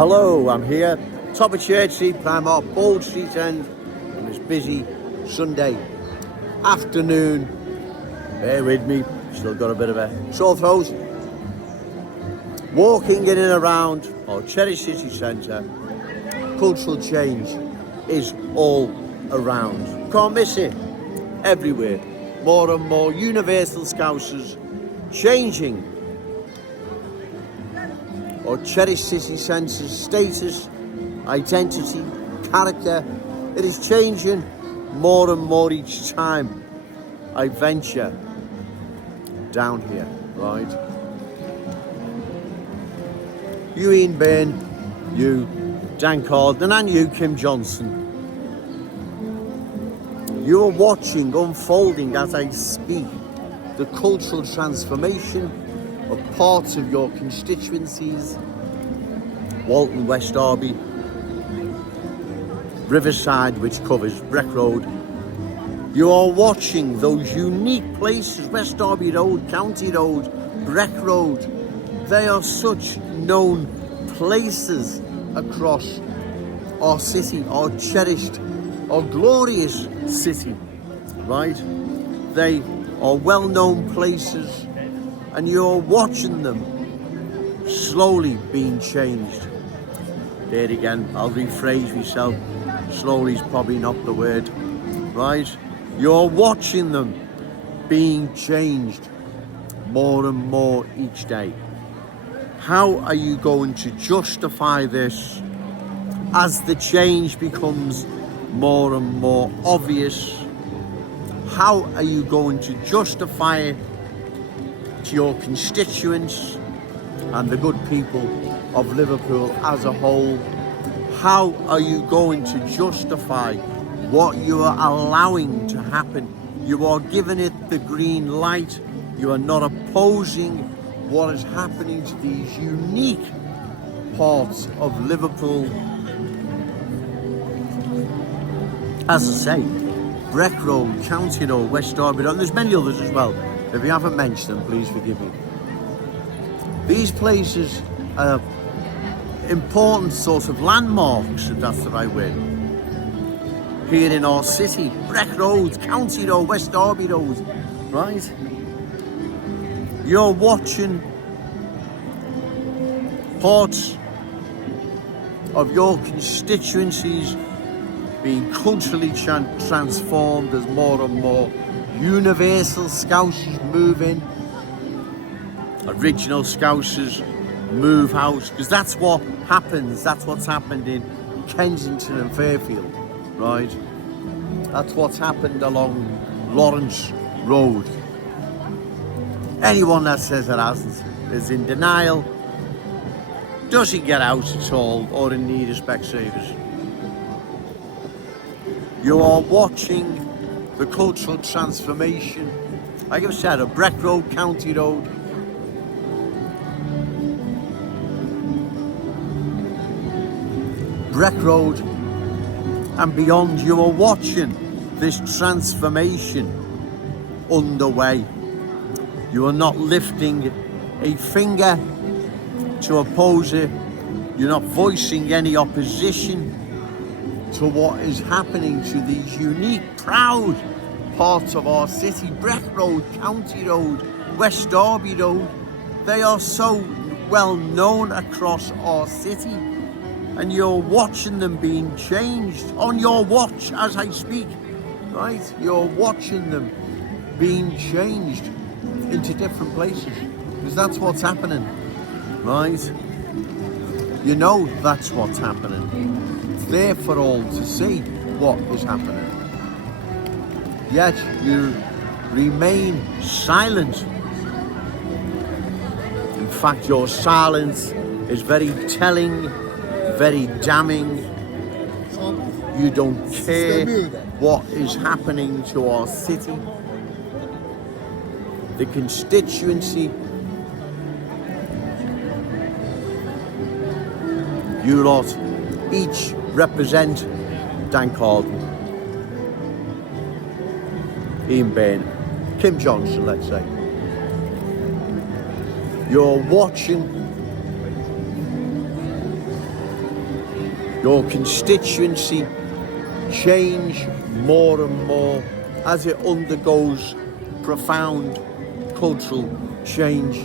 Hello, I'm here, top of Church Street, Primark, Bold Street End, on this busy Sunday afternoon. Bear with me, still got a bit of a sore throat. Walking in and around our Cherry City Centre, cultural change is all around. Can't miss it, everywhere. More and more universal Scousers changing or Cherry City Centre's status, identity, character. It is changing more and more each time I venture down here, right? You Ian Byrne, you Dan Carden, and you Kim Johnson. You are watching unfolding as I speak the cultural transformation of parts of your constituencies, Walton, West Derby, Riverside, which covers Breck Road. You are watching those unique places, West Derby Road, County Road, Breck Road. They are such known places across our city, our cherished, our glorious city, right? They are well-known places, and you're watching them slowly being changed. There again, I'll rephrase myself. Slowly is probably not the word, right? You're watching them being changed more and more each day. How are you going to justify this as the change becomes more and more obvious? How are you going to justify it to your constituents and the good people of Liverpool as a whole? How are you going to justify what you are allowing to happen? You are giving it the green light. You are not opposing what is happening to these unique parts of Liverpool. As I say, Breck Road, County Road, West Derby Road, and there's many others as well. If you haven't mentioned them, please forgive me. These places are important sort of landmarks, if that's the right word, here in our city. Breck Road, County Road, West Derby Road, right? You're watching parts of your constituencies being culturally transformed as more and more universal Scousers move in, original Scousers move out, because that's what happens. That's what's happened in Kensington and Fairfield, right? That's what's happened along Lawrence Road. Anyone that says it hasn't is in denial, doesn't get out at all, or in need of Specsavers. You are watching the cultural transformation, like I've said, of Breck Road, County Road, Breck Road and beyond. You are watching this transformation underway. You are not lifting a finger to oppose it. You're not voicing any opposition to what is happening to these unique, proud parts of our city. Breck Road, County Road, West Derby Road. They are so well known across our city, and you're watching them being changed on your watch as I speak, right? You're watching them being changed into different places, because that's what's happening, right? You know that's what's happening. It's there for all to see what is happening. Yet you remain silent. In fact, your silence is very telling, very damning. You don't care what is happening to our city. The constituency you lot each represent: Dan Carden, Ian Byrne, Kim Johnson, let's say. You're watching your constituency change more and more as it undergoes profound cultural change,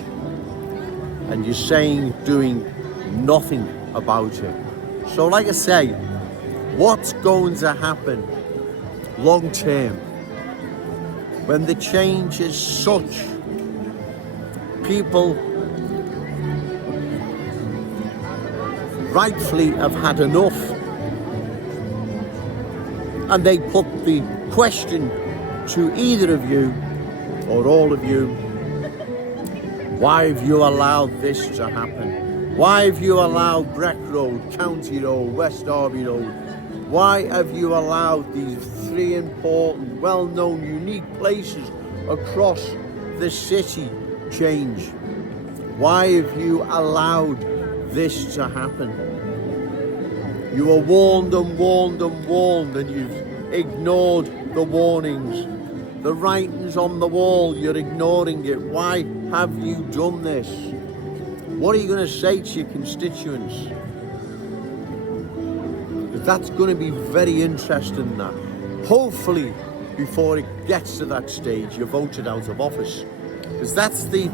and you're saying, doing nothing about it. So like I say, what's going to happen long term when the change is such? People rightfully have had enough, and they put the question to either of you or all of you: why have you allowed this to happen? Why have you allowed Breck Road, County Road, West Derby Road? Why have you allowed these three important, well-known, unique places across the city change? Why have you allowed this to happen? You were warned and warned and warned, and you've ignored the warnings. The writing's on the wall, you're ignoring it. Why have you done this? What are you going to say to your constituents? That's going to be very interesting. That hopefully before it gets to that stage, you're voted out of office, because that's the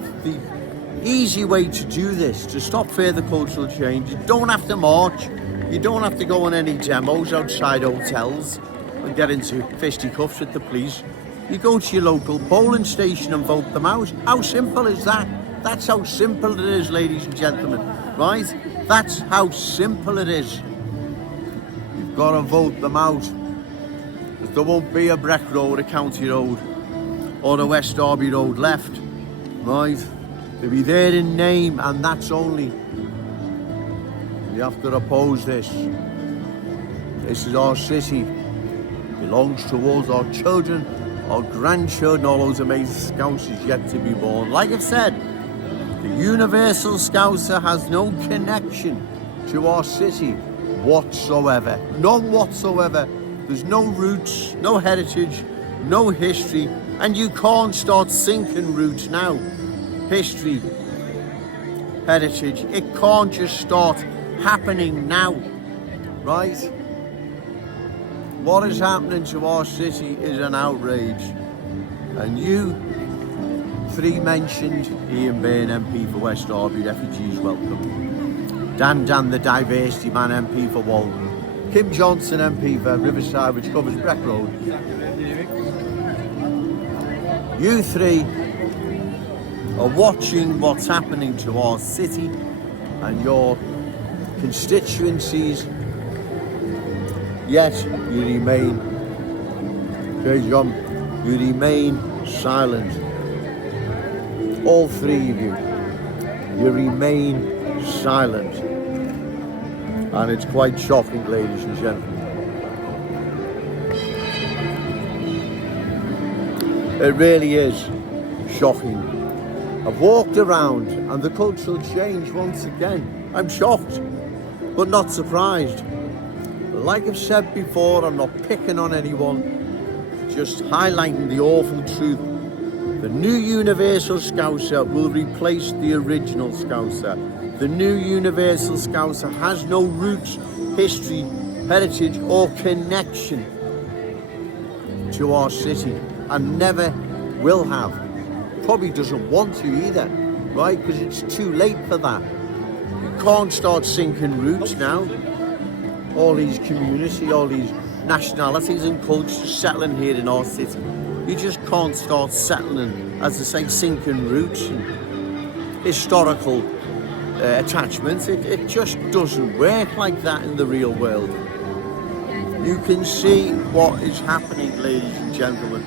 easy way to do this, to stop further cultural change. You don't have to march, you don't have to go on any demos outside hotels and get into fisticuffs with the police. You go to your local polling station and vote them out. How simple is that? That's how simple it is, ladies and gentlemen, right? That's how simple it is. You've got to vote them out. There won't be a Breck Road, a County Road, or a West Derby Road left, right? They'll be there in name, and that's only. You have to oppose this. This is our city. It belongs to us, our children, our grandchildren, all those amazing Scousers yet to be born. Like I said, the universal Scouser has no connection to our city whatsoever. None whatsoever. There's no roots, no heritage, no history, and you can't start sinking roots now. History, heritage, it can't just start happening now, right? What is happening to our city is an outrage, and you three mentioned Ian Byrne, MP for West Derby, refugees welcome. Dan the diversity man, MP for Walton. Kim Johnson, MP for Riverside, which covers Breck Road. You three are watching what's happening to our city and your constituencies, yet you remain, you remain silent. All three of you remain silent. And it's quite shocking, ladies and gentlemen. It really is shocking. I've walked around, and the cultural change once again. I'm shocked, but not surprised. Like I've said before, I'm not picking on anyone, just highlighting the awful truth. The new universal Scouser will replace the original Scouser. The new universal Scouser has no roots, history, heritage or connection to our city, and never will have. Probably doesn't want to either, right? Because it's too late for that. You can't start sinking roots now. All these community, all these nationalities and cultures settling here in our city. You just can't start settling, as I say, sinking roots and historical attachments. It just doesn't work like that in the real world. You can see what is happening, ladies and gentlemen.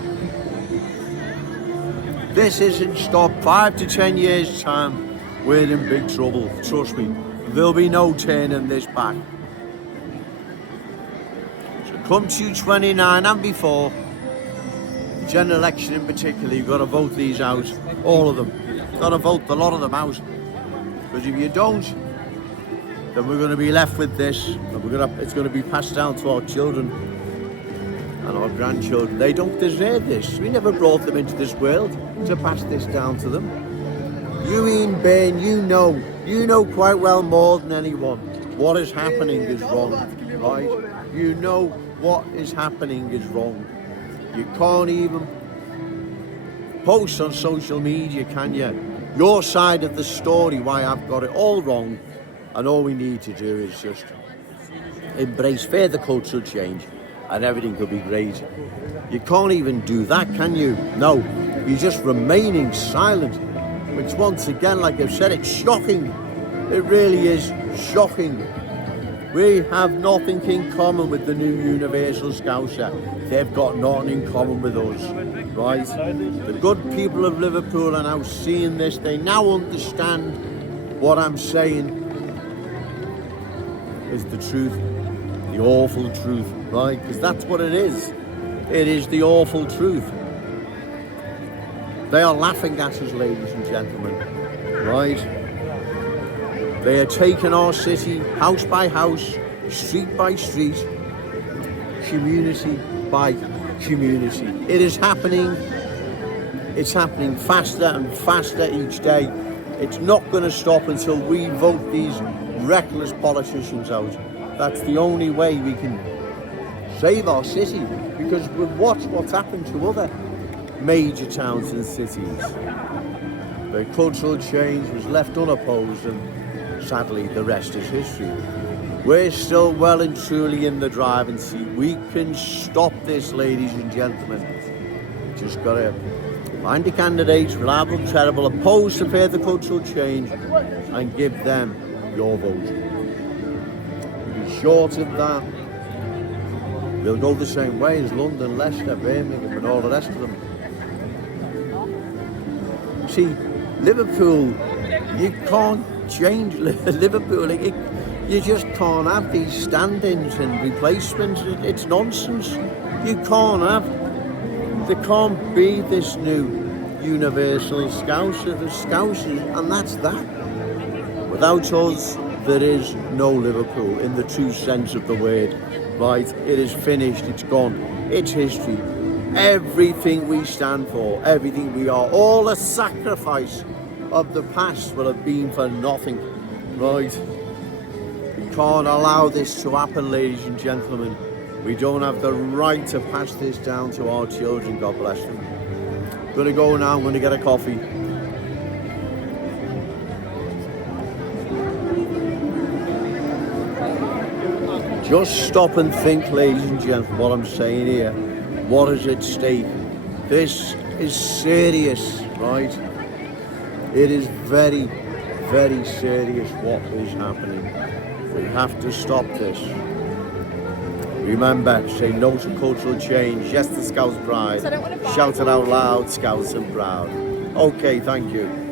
This isn't stopped. 5 to 10 years time, we're in big trouble, trust me. There'll be no turning this back. So come 2029 and before, the general election in particular, you've got to vote these out, all of them. You've got to vote a lot of them out. Because if you don't, then we're going to be left with this, and it's going to be passed down to our children and our grandchildren. They don't deserve this. We never brought them into this world to pass this down to them. You, Ian Byrne, you know quite well more than anyone what is happening is wrong, right? You know what is happening is wrong. You can't even post on social media, can you? Your side of the story, why I've got it all wrong, and all we need to do is just embrace further cultural change and everything could be great. You can't even do that, can you? No, you're just remaining silent, which once again, like I've said, it's shocking. It really is shocking. We have nothing in common with the new Universal Scouser. They've got nothing in common with us, right? The good people of Liverpool are now seeing this. They now understand what I'm saying is the truth, the awful truth, right? Because that's what it is. It is the awful truth. They are laughing at us, ladies and gentlemen, right? They are taking our city house by house, street by street, community by community. It is happening. It's happening faster and faster each day. It's not going to stop until we vote these reckless politicians out. That's the only way we can save our city, because we've watched what's happened to other major towns and cities. The cultural change was left unopposed, and sadly the rest is history. We're still well and truly in the driving seat. We can stop this, ladies and gentlemen. Just got to find the candidates, reliable, credible, opposed to further cultural change, and give them your vote. Be short of that, we'll go the same way as London, Leicester, Birmingham and all the rest of them. See, Liverpool, you can't change Liverpool. You just can't have these stand-ins and replacements. It's nonsense. You can't have. There can't be this new Universal Scouser. The Scousers, and that's that. Without us, there is no Liverpool in the true sense of the word. Right? It is finished. It's gone. It's history. Everything we stand for, everything we are, all the sacrifice of the past will have been for nothing. Right? We can't allow this to happen, ladies and gentlemen. We don't have the right to pass this down to our children, God bless them. I'm going to go now, I'm going to get a coffee. Just stop and think, ladies and gentlemen, what I'm saying here. What is at stake? This is serious, right? It is very, very serious what is happening. We have to stop this. Remember, say no to cultural change. Yes to Scouts pride. Shout it out loud, Scouts and proud. Okay, thank you.